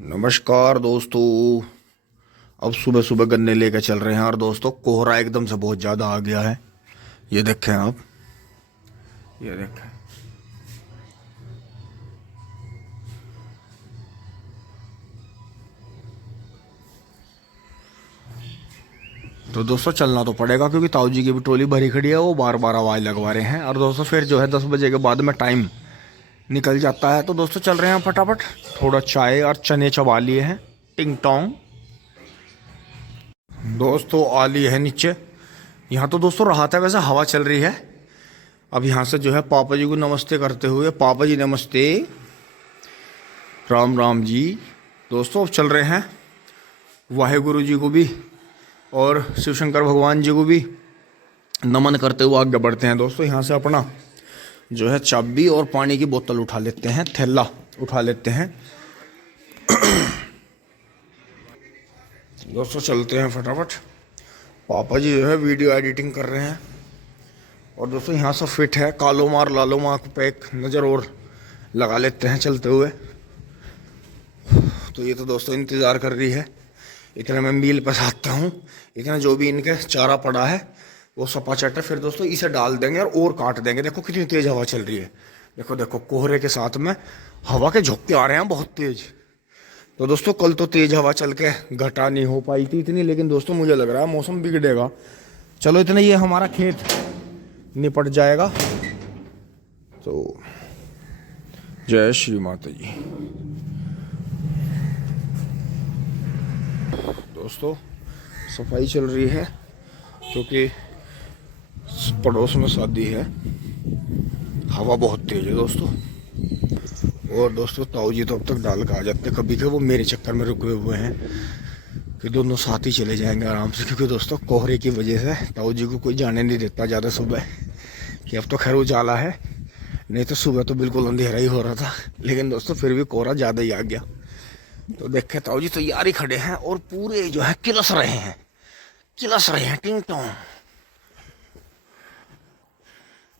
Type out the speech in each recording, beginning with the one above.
नमस्कार दोस्तों। अब सुबह सुबह गन्ने लेकर चल रहे हैं और दोस्तों कोहरा एकदम से बहुत ज़्यादा आ गया है। ये देखें आप, ये देखें। तो दोस्तों चलना तो पड़ेगा क्योंकि ताऊ जी की भी ट्रॉली भरी खड़ी है, वो बार बार आवाज़ लगवा रहे हैं। और दोस्तों फिर जो है 10 बजे के बाद में टाइम निकल जाता है। तो दोस्तों चल रहे हैं फटाफट, थोड़ा चाय और चने चबा लिए हैं। टिंग टोंग दोस्तों आ लिए है नीचे। यहाँ तो दोस्तों राहत है, वैसे हवा चल रही है। अब यहाँ से जो है पापा जी को नमस्ते करते हुए, पापा जी नमस्ते, राम राम जी। दोस्तों अब चल रहे हैं वाहेगुरु जी को भी और शिव शंकर भगवान जी को भी नमन करते हुए आगे बढ़ते हैं। दोस्तों यहाँ से अपना जो है चाबी और पानी की बोतल उठा लेते हैं, थैला उठा लेते हैं। दोस्तों चलते हैं फटाफट। पापा जी जो है वीडियो एडिटिंग कर रहे हैं। और दोस्तों यहाँ से फिट है, कालो मार लालो मार पे एक नज़र और लगा लेते हैं चलते हुए। तो ये तो दोस्तों इंतज़ार कर रही है। इतना मैं मील पसाता हूँ, इतना जो भी इनके चारा पड़ा है वो सपा चट है। फिर दोस्तों इसे डाल देंगे और काट देंगे। देखो कितनी तेज़ हवा चल रही है। देखो देखो कोहरे के साथ में हवा के झोंके आ रहे हैं बहुत तेज़। तो दोस्तों कल तो तेज़ हवा चल के घटा नहीं हो पाई थी इतनी, लेकिन दोस्तों मुझे लग रहा है मौसम बिगड़ेगा। चलो इतना ये हमारा खेत निपट जाएगा। तो जय श्री माता जी। दोस्तों सफाई चल रही है क्योंकि पड़ोस में शादी है। हवा बहुत तेज है दोस्तों। और दोस्तों ताऊ जी तो अब तक डाल कर आ जाते कभी के, वो मेरे चक्कर में रुके हुए हैं कि दोनों साथ ही चले जाएंगे आराम से। क्योंकि दोस्तों कोहरे की वजह से ताऊ जी को कोई जाने नहीं देता ज़्यादा सुबह, कि अब तो खैर उजाला है, नहीं तो सुबह तो बिल्कुल अंधेरा ही हो रहा था। लेकिन दोस्तों फिर भी कोहरा ज़्यादा ही आ गया। तो देखे ताऊ जी तैयारी खड़े हैं और पूरे जो है किलस रहे हैं, किलस रहे हैं। टिंग टोंग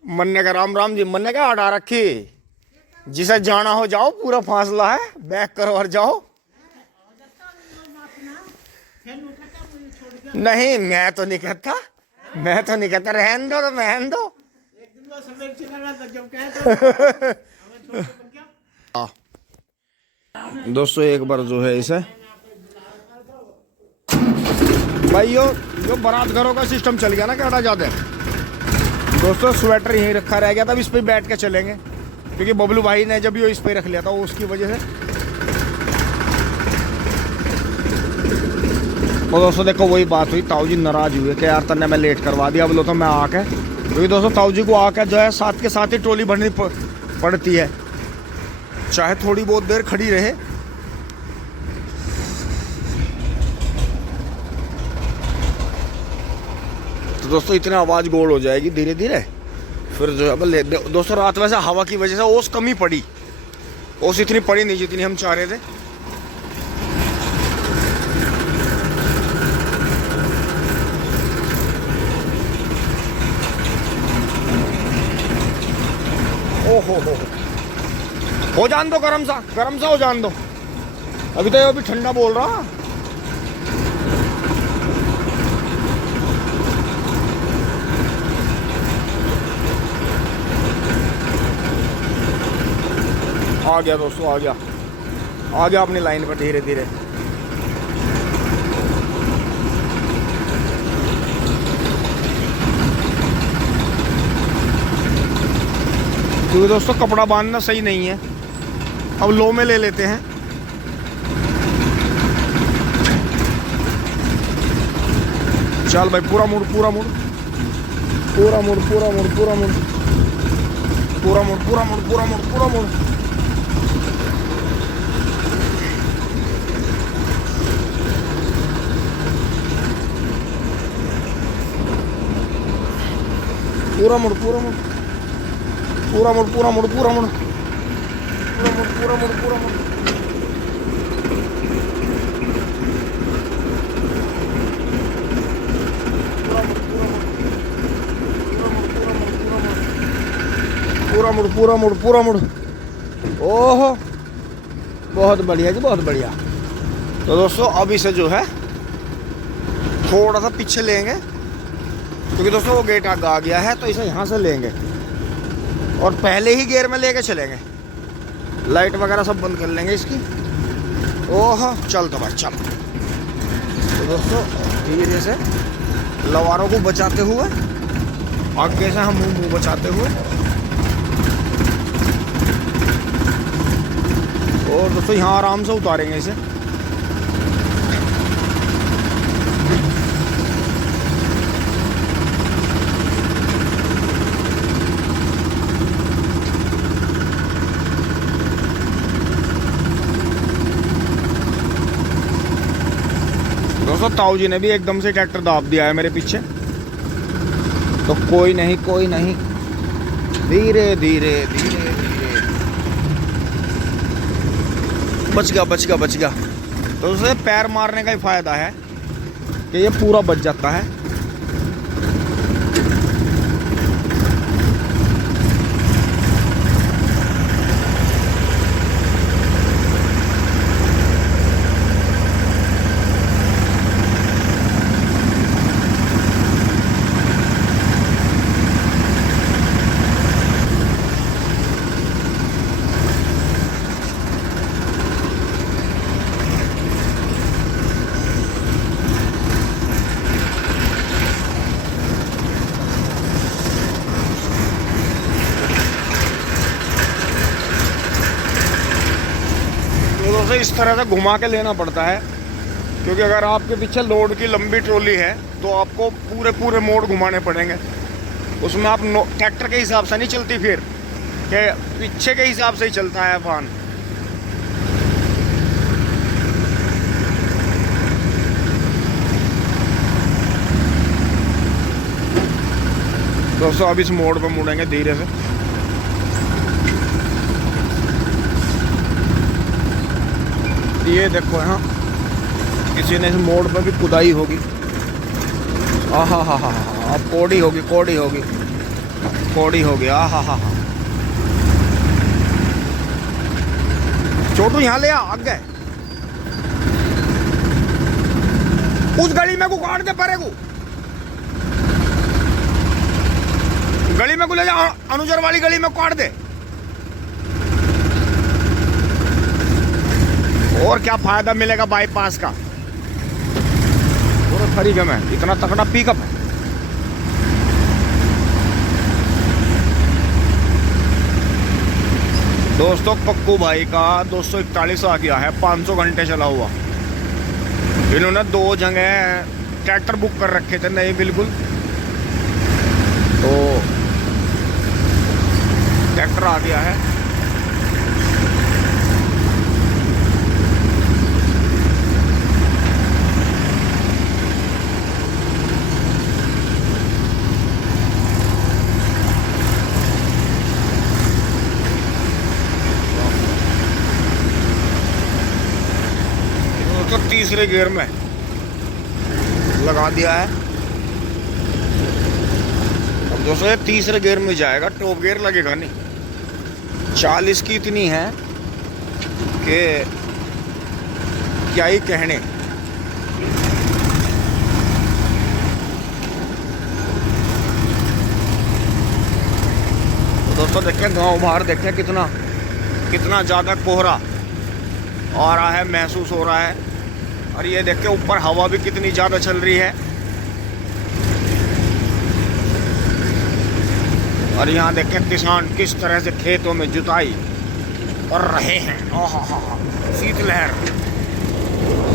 मन्ने का राम राम जी। मन्ने का हटा रखी, जिसे जाना हो जाओ, पूरा फासला है, बैक करो और जाओ। नहीं मैं तो नहीं कहता, मैं तो नहीं कहता, रहन दो तो रहन दो। दोस्तों एक बार जो है इसे भाई यो बारात घरों का सिस्टम चल गया ना, क्या ज्यादा है। दोस्तों स्वेटर यहीं रखा रह गया था, अब इस पे बैठ के चलेंगे क्योंकि बबलू भाई ने जब ये इस पे रख लिया था वो उसकी वजह से। और दोस्तों देखो वही बात हुई, ताऊ जी नाराज हुए कि यार तन्ने मैं लेट करवा दिया। बोलो तो मैं आके, क्योंकि दोस्तों ताऊ जी को आके जो है साथ के साथ ही ट्रॉली भरनी पड़ती है, चाहे थोड़ी बहुत देर खड़ी रहे। तो दोस्तों इतना आवाज़ गोल हो जाएगी धीरे धीरे। फिर जो है दोस्तों रात वैसे हवा की वजह से ओस कम ही पड़ी, ओस इतनी पड़ी नहीं जितनी हम चाह रहे थे। ओहो हो जान दो, गरम सा हो जान दो। अभी तो ये अभी ठंडा बोल रहा। आ गया दोस्तों, आ गया अपनी लाइन पर धीरे धीरे। क्योंकि दोस्तों कपड़ा बांधना सही नहीं है, अब लो में ले लेते हैं। चल भाई पूरा मुड़ पूरा मुड़ पूरा मुड़ पूरा मुड़ पूरा मुड़ पूरा मुड़ पूरा मुड़ पूरा मुड़ पूरा मुड़। पूरा मुड़ पूरा मुड़ पूरा मुड़ पूरा मुड़ पूरा मुड़ पूरा मुड़ पूरा मुड़ पूरा मुड़। पूरा मुड़ पूरा मुड़ पूरा मुड़। ओहो बहुत बढ़िया जी, बहुत बढ़िया। तो दोस्तों अब इसे जो है थोड़ा सा पीछे लेंगे, क्योंकि दोस्तों वो गेट आगे आ गया है, तो इसे यहाँ से लेंगे और पहले ही गियर में लेके चलेंगे। लाइट वगैरह सब बंद कर लेंगे इसकी। ओह चल तो भाई चल। तो दोस्तों धीरे से लवारों को बचाते हुए, आगे से हम मुंह बचाते हुए, और दोस्तों यहाँ आराम से उतारेंगे इसे। दोस्तों ताऊ जी ने भी एकदम से ट्रैक्टर दाब दिया है मेरे पीछे, तो कोई नहीं कोई नहीं, धीरे धीरे धीरे धीरे, बच गया बच गया बच गया। तो उसे पैर मारने का ही फायदा है कि ये पूरा बच जाता है। तो इस तरह से घुमा के लेना पड़ता है, क्योंकि अगर आपके पीछे लोड की लंबी ट्रॉली है तो आपको पूरे पूरे मोड़ घुमाने पड़ेंगे। उसमें आप ट्रैक्टर के हिसाब से नहीं चलती, फिर के पीछे के हिसाब से ही चलता है वाहन। दोस्तों अब इस मोड़ पर मुड़ेंगे धीरे से। ये देखो यहाँ किसी ने इस मोड़ पर भी खुदाई होगी। आहा हा हा हा, अब कोड़ी होगी कोड़ी होगी कोड़ी होगी। आहा हा हा। छोटू यहाँ ले आ आगे, उस गली में को काट दे परे को, गली में को ले जा, अनुजर वाली गली में काट दे। और क्या फायदा मिलेगा बाईपास का, पूरा खरी गम है, इतना तगड़ा पिकअप है। दोस्तों पक्कू भाई का 241 आ गया है, 500 घंटे चला हुआ। इन्होंने 2 जगह ट्रैक्टर बुक कर रखे थे नए बिल्कुल, तो ट्रैक्टर आ गया है। तो तीसरे गियर में लगा दिया है। अब दोस्तों ये तीसरे गियर में जाएगा, टॉप गियर लगेगा नहीं। 40 की इतनी है कि क्या ही कहने। तो दोस्तों देखें गांव बाहर देखें कितना ज़्यादा कोहरा आ रहा है, महसूस हो रहा है। और ये देखें ऊपर हवा भी कितनी ज़्यादा चल रही है। और यहाँ देखें किसान किस तरह से खेतों में जुताई कर रहे हैं। ओह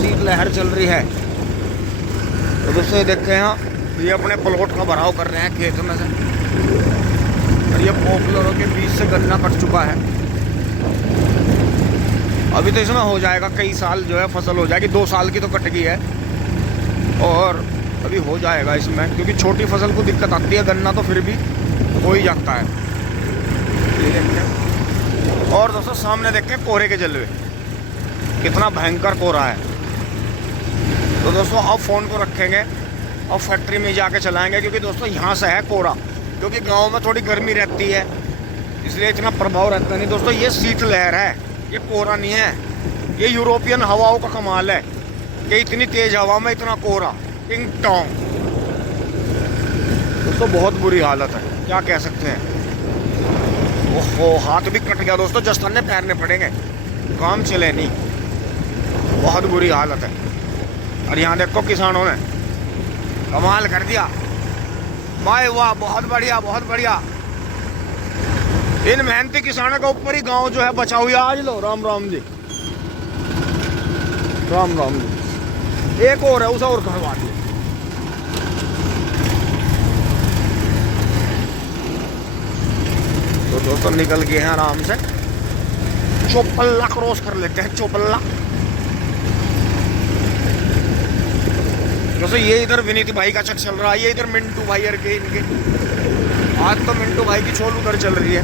शीतलहर चल रही है। तो दोस्तों ये देखें यहाँ ये अपने प्लॉट का भराव कर रहे हैं खेत में से। और ये पॉपुलरों के बीच से गन्ना कट चुका है। अभी तो इसमें हो जाएगा, कई साल जो है फसल हो जाएगी, 2 साल की तो कट गई है और अभी हो जाएगा इसमें, क्योंकि छोटी फसल को दिक्कत आती है, गन्ना तो फिर भी हो ही जाता है। ये देखते। और दोस्तों सामने देखें कोहरे के जलवे, कितना भयंकर कोहरा है। तो दोस्तों अब फ़ोन को रखेंगे और फैक्ट्री में जाके चलाएंगे, क्योंकि दोस्तों यहाँ से है कोहरा, क्योंकि गाँव में थोड़ी गर्मी रहती है इसलिए इतना प्रभाव रहता नहीं। दोस्तों ये शीतलहर है, ये कोहरा नहीं है। ये यूरोपियन हवाओं का कमाल है कि इतनी तेज हवा में इतना कोहरा। टिंग टोंग दोस्तों, बहुत बुरी हालत है, क्या कह सकते हैं। ओहो, हाथ भी कट गया दोस्तों, जस्ताने पैरने पड़ेंगे, काम चले नहीं, बहुत बुरी हालत है। और यहाँ देखो किसानों ने कमाल कर दिया, वाह वाह, बहुत बढ़िया बहुत बढ़िया। इन मेहनती किसानों का ऊपर ही गांव जो है बचा हुआ। आज लो, राम राम जी, राम राम जी। एक और है, उसे और करवा दिया। तो दोस्तों निकल गए हैं आराम से, चौपल्ला क्रॉस कर लेते हैं, चौपल्ला। दोस्तों ये इधर विनीत भाई का चक चल रहा है, ये इधर मिंटू भाई के इनके। आज तो मिंटू भाई की छोल उधर चल रही है।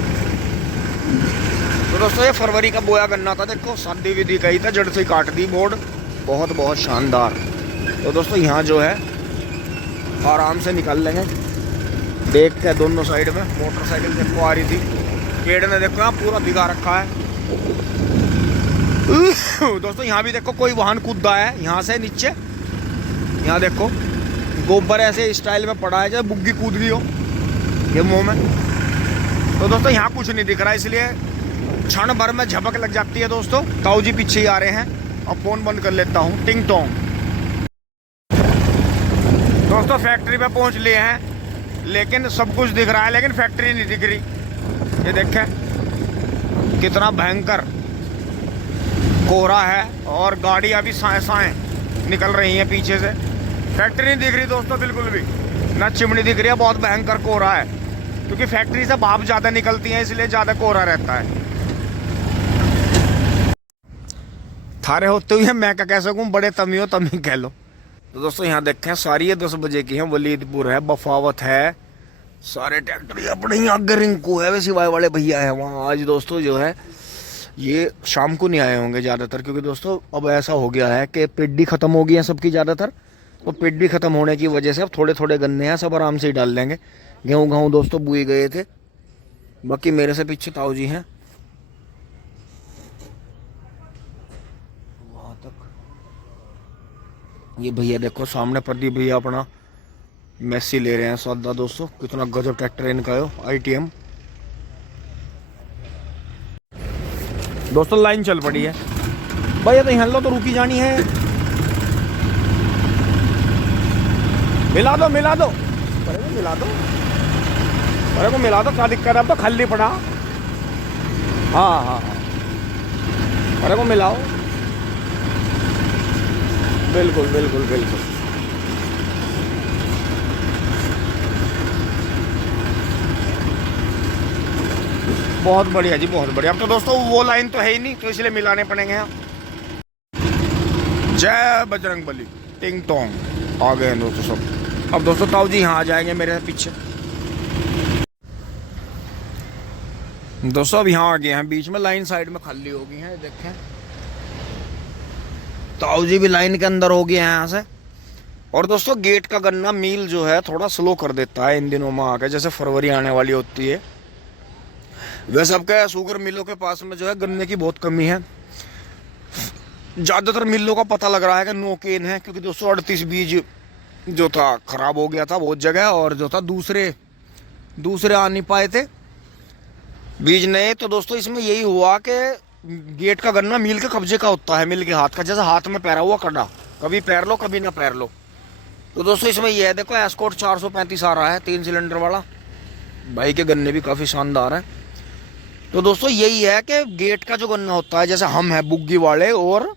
तो दोस्तों ये फरवरी का बोया गन्ना था, देखो शादी विधि का ही था, जड़ से ही काट दी बोर्ड, बहुत बहुत शानदार। तो दोस्तों यहाँ जो है आराम से निकल लेंगे, देखते हैं दोनों साइड में। मोटरसाइकिल देखो आ रही थी, पेड़ ने देखो यहाँ पूरा भिगा रखा है। दोस्तों यहाँ भी देखो कोई वाहन कूदा है यहाँ से नीचे, यहाँ देखो गोबर ऐसे स्टाइल में पड़ा है जैसे बुग्गी कूद गई हो ये मुंह में। तो दोस्तों यहाँ कुछ नहीं दिख रहा, इसलिए क्षण भर में झपक लग जाती है। दोस्तों ताऊ जी पीछे ही आ रहे हैं, अब फोन बंद कर लेता हूँ। टिंग टोंग। दोस्तों फैक्ट्री पे पहुंच लिए हैं, लेकिन सब कुछ दिख रहा है लेकिन फैक्ट्री नहीं दिख रही। ये देखें कितना भयंकर कोहरा है और गाड़ियां भी साए साए निकल रही हैं पीछे से। फैक्ट्री नहीं दिख रही दोस्तों बिल्कुल भी, ना चिमनी दिख रही है, बहुत भयंकर कोहरा है, क्योंकि फैक्ट्री से भाप ज्यादा निकलती है इसलिए ज्यादा कोहरा रहता है। थारे होते हुए मैं क्या कह सकूं, बड़े तमी हो तमी कह लो। तो दोस्तों यहाँ देखें सारी 10 बजे की है, वलीदपुर है, बफावत है, सारे ट्रैक्टर अपने ही आगे रिंकू है, सिवाय वाले भैया है वहाँ। आज दोस्तों जो है ये शाम को नहीं आए होंगे ज़्यादातर, क्योंकि दोस्तों अब ऐसा हो गया है कि पिड्डी ख़त्म हो गई है सबकी ज़्यादातर, और पिड्डी ख़त्म होने की वजह से अब थोड़े थोड़े गन्ने हैं, सब आराम से ही डाल लेंगे। गेहूँ दोस्तों बुए गए थे, बाकी मेरे से पीछे ताऊ जी हैं वहाँ तक। ये भैया देखो सामने प्रदीप भैया अपना मैसी ले रहे हैं सौदा। दोस्तों कितना गजब ट्रैक्टर इनका है, ITM। दोस्तों लाइन चल पड़ी है भैया, तो यहाँ लो तो रुकी जानी है। मिला दो मिला दो, अरे को मिला दो, अरे को मिला दो, क्या दिक्कत है, अब तो खाली पड़ा। हाँ हाँ हाँ, अरे को मिलाओ, बिल्कुल बिल्कुल बिल्कुल। बहुत बढ़िया जी, बहुत बढ़िया। अब तो दोस्तों वो लाइन तो है ही नहीं, तो इसलिए मिलाने पड़ेंगे यहाँ। जय बजरंग बली। टिंग टोंग आ गए हैं दोस्तों सब। अब दोस्तों ताऊ जी यहाँ आ जाएंगे मेरे पीछे। दोस्तों अब यहाँ आ गए हैं, बीच में लाइन साइड में खाली हो गई है, देखें ताऊ जी भी लाइन के अंदर हो गए हैं यहाँ से। और दोस्तों गेट का गन्ना मील जो है थोड़ा स्लो कर देता है इन दिनों में आके, जैसे फरवरी आने वाली होती है वैसे सबके शुगर मिलों के पास में जो है गन्ने की बहुत कमी है। ज़्यादातर मिलों का पता लग रहा है कि नोकेन है, क्योंकि 238 बीज जो था खराब हो गया था बहुत जगह, और जो था दूसरे आ नहीं पाए थे बीज नए। तो दोस्तों इसमें यही हुआ कि गेट का गन्ना मिल के कब्जे का होता है, मिल के हाथ का, जैसे हाथ में पैरा हुआ कड़ा, कभी पैर लो कभी ना पैर लो। तो दोस्तों इसमें यह है, देखो एस्कॉर्ट 435 आ रहा है 3 सिलेंडर वाला, भाई के गन्ने भी काफ़ी शानदार है। तो दोस्तों यही है कि गेट का जो गन्ना होता है, जैसे हम हैं बुग्गी वाले और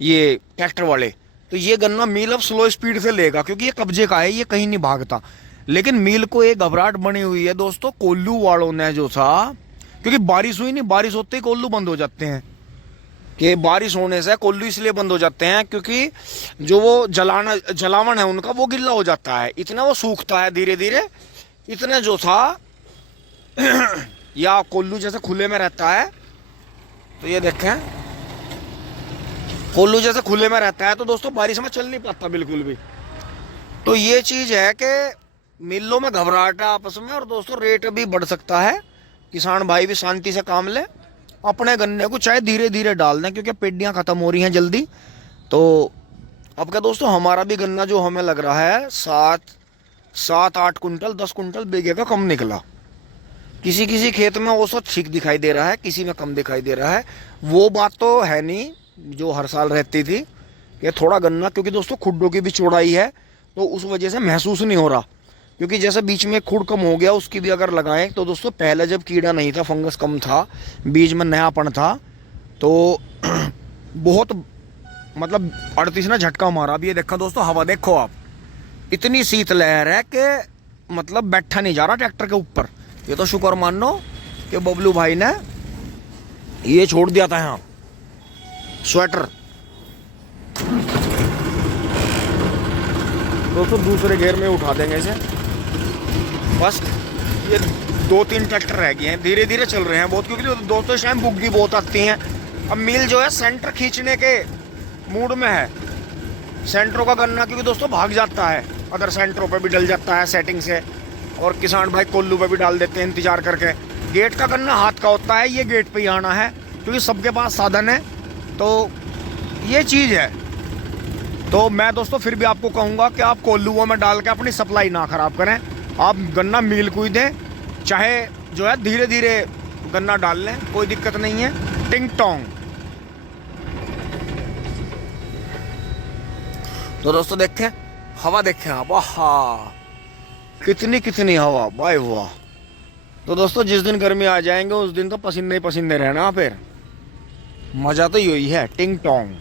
ये ट्रैक्टर वाले, तो ये गन्ना मिल अब स्लो स्पीड से लेगा, क्योंकि ये कब्जे का है, ये कहीं नहीं भागता। लेकिन मिल को एक घबराहट बनी हुई है दोस्तों कोल्लू वालों ने जो था, क्योंकि बारिश हुई नहीं, बारिश होते ही कोल्लू बंद हो जाते हैं। कि बारिश होने से कोल्लू इसलिए बंद हो जाते हैं क्योंकि जो वो जलावन है उनका वो गिल्ला हो जाता है, इतना वो सूखता है धीरे धीरे। इतने जो था या कोल्लू जैसे खुले में रहता है, तो ये देखें कोल्लू जैसे खुले में रहता है, तो दोस्तों बारिश में चल नहीं पाता बिल्कुल भी। तो ये चीज़ है कि मिलों में घबराहट है आपस में, और दोस्तों रेट भी बढ़ सकता है, किसान भाई भी शांति से काम ले। अपने गन्ने को चाहे धीरे धीरे डाल दें, क्योंकि पेडियां खत्म हो रही हैं जल्दी। तो अब क्या दोस्तों, हमारा भी गन्ना जो हमें लग रहा है 7-8 कुंटल 10 कुंटल बीघे का कम निकला। किसी किसी खेत में औसत ठीक दिखाई दे रहा है, किसी में कम दिखाई दे रहा है। वो बात तो है नहीं जो हर साल रहती थी कि थोड़ा गन्ना, क्योंकि दोस्तों खुड्डों की भी चौड़ाई है तो उस वजह से महसूस नहीं हो रहा। क्योंकि जैसे बीच में खुड कम हो गया, उसकी भी अगर लगाएं तो दोस्तों, पहले जब कीड़ा नहीं था, फंगस कम था, बीज में नयापन था, तो बहुत मतलब 38 ना झटका मारा। अब ये देखो दोस्तों, हवा देखो आप, इतनी शीत लहर है कि मतलब बैठा नहीं जा रहा ट्रैक्टर के ऊपर। ये तो शुक्र मानो कि बबलू भाई ने ये छोड़ दिया था यहाँ स्वेटर। दोस्तों दूसरे घेर में उठा देंगे इसे। बस ये 2-3 ट्रैक्टर रह गए हैं, धीरे धीरे चल रहे हैं बहुत, क्योंकि दोस्तों इस टाइम बुग्गी बहुत आती हैं। अब मिल जो है सेंटर खींचने के मूड में है। सेंटरों का गन्ना क्योंकि दोस्तों भाग जाता है, अदर सेंटरों पे भी डल जाता है सेटिंग से, और किसान भाई कोल्लू पे भी डाल देते हैं इंतजार करके। गेट का गन्ना हाथ का होता है, ये गेट पे ही आना है, क्योंकि सबके पास साधन है। तो ये चीज़ है। तो मैं दोस्तों फिर भी आपको कहूँगा कि आप कोल्लुओं में डाल के अपनी सप्लाई ना खराब करें। आप गन्ना मील को ही दें, चाहे जो है धीरे धीरे गन्ना डाल लें, कोई दिक्कत नहीं है। टिंग टोंग। तो दोस्तों देखें हवा, देखें आप, वाह कितनी कितनी हवा, वाह वाह। तो दोस्तों जिस दिन गर्मी आ जाएंगे उस दिन तो पसीने ही पसीने रहना, फिर मजा तो यही है। टिंग टोंग।